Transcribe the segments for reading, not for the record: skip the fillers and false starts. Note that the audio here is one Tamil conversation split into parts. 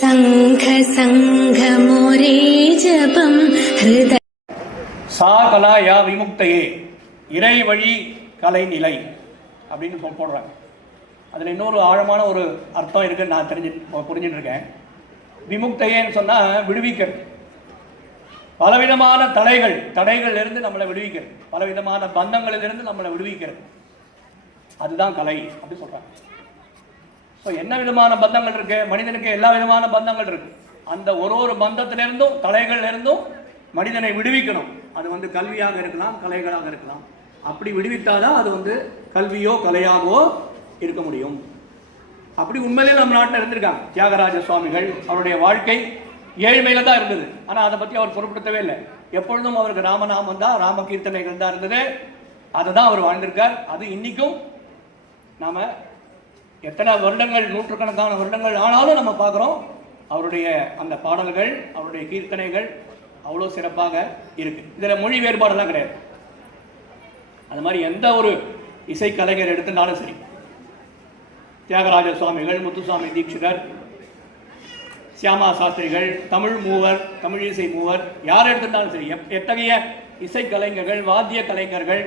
சங்க சங்கமோரே ஜபம் ஹிருத சா கலா யா விமுக்தையே இறை வழி கலை நிலை அப்படின்னு போடுறாங்க. அதில் இன்னொரு ஆழமான ஒரு அர்த்தம் இருக்குன்னு நான் புரிஞ்சுட்டு இருக்கேன். விமுக்தையேன்னு சொன்னால் விடுவிக்கிறது, பலவிதமான தடைகள்லேருந்து நம்மளை விடுவிக்கிறது, பலவிதமான பந்தங்களிலிருந்து நம்மளை விடுவிக்கிறது. அதுதான் கலை அப்படி சொல்கிறாங்க. ஸோ என்ன விதமான பந்தங்கள் இருக்கு? மனிதனுக்கு எல்லா விதமான பந்தங்கள் இருக்கு. அந்த ஒரு பந்தத்திலிருந்தும் தடைகள்லேருந்தும் மனிதனை விடுவிக்கணும். அது கல்வியாக இருக்கலாம், கலைகளாக இருக்கலாம். அப்படி விடுவித்தாதான் அது கல்வியோ கலையாகவோ இருக்க முடியும். அப்படி உண்மையிலே நம்ம நாட்டில் இருந்திருக்காங்க. தியாகராஜ சுவாமிகள் அவருடைய வாழ்க்கை ஏழ்மையில தான் இருந்தது. ஆனால் அதை பற்றி அவர் பொருட்படுத்தவே இல்லை. எப்பொழுதும் அவருக்கு ராமநாமம் தான், ராம கீர்த்தனைகள் தான் இருந்தது. அதை தான் அவர் வாழ்ந்திருக்கார். அது இன்னைக்கும் நாம் எத்தனை வருடங்கள், நூற்றுக்கணக்கான வருடங்கள் ஆனாலும் நம்ம பார்க்குறோம் அவருடைய அந்த பாடல்கள், அவருடைய கீர்த்தனைகள் அவ்வளோ சிறப்பாக இருக்கு. இதில் மொழி வேறுபாடெல்லாம் கிடையாது. அது மாதிரி எந்த ஒரு இசைக்கலைஞர் எடுத்துனாலும் சரி, தியாகராஜ சுவாமிகள், முத்துசுவாமி தீட்சிதர், சியாமா சாஸ்திரிகள், தமிழ் மூவர், தமிழ் இசை மூவர், யார் எடுத்துட்டாலும் சரி, எத்தகைய இசைக்கலைஞர்கள், வாத்திய கலைஞர்கள்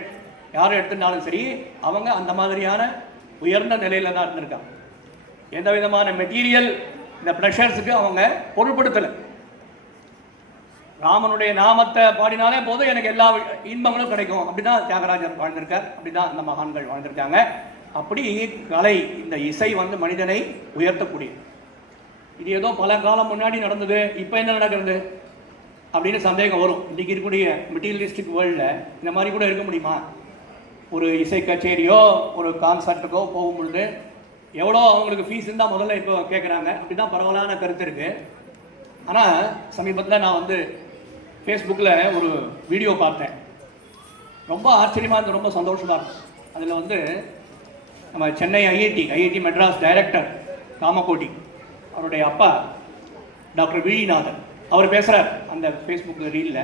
யார் எடுத்துட்டாலும் சரி, அவங்க அந்த மாதிரியான உயர்ந்த நிலையில தான் இருந்திருக்காங்க. எந்த விதமான மெட்டீரியல் இந்த ப்ரெஷர்ஸுக்கு அவங்க பொருட்படுத்தலை. ராமனுடைய நாமத்தை பாடினாலே போதும் எனக்கு எல்லா இன்பங்களும் கிடைக்கும். அப்படிதான் தியாகராஜர் வாழ்ந்திருக்கார். அப்படிதான் அந்த மகான்கள் வாழ்ந்திருக்காங்க. அப்படி கலை, இந்த இசை மனிதனை உயர்த்தக்கூடியது. இது ஏதோ பல காலம் முன்னாடி நடந்தது, இப்போ என்ன நடக்கிறது அப்படின்னு சந்தேகம் வரும். இன்றைக்கி இருக்கக்கூடிய மெட்டீரியலிஸ்டிக் வேர்ல்டில் இந்த மாதிரி கூட இருக்க முடியுமா? ஒரு இசை கச்சேரியோ ஒரு கான்சர்ட்டுக்கோ போகும்பொழுது எவ்வளோ அவங்களுக்கு ஃபீஸ் இருந்தால் முதல்ல இப்போ கேட்குறாங்க. அப்படி தான் பரவலான கருத்து இருக்குது. ஆனால் சமீபத்தில் நான் ஃபேஸ்புக்கில் ஒரு வீடியோ பார்த்தேன். ரொம்ப ஆச்சரியமாக இருந்தது, ரொம்ப சந்தோஷமாக இருக்கும். அதில் நம்ம சென்னை ஐஐடி மெட்ராஸ் டைரக்டர் காமகோட்டி, அவருடைய அப்பா டாக்டர் விழிநாதன் அவர் பேசுகிறார் அந்த ஃபேஸ்புக் ரீலில்.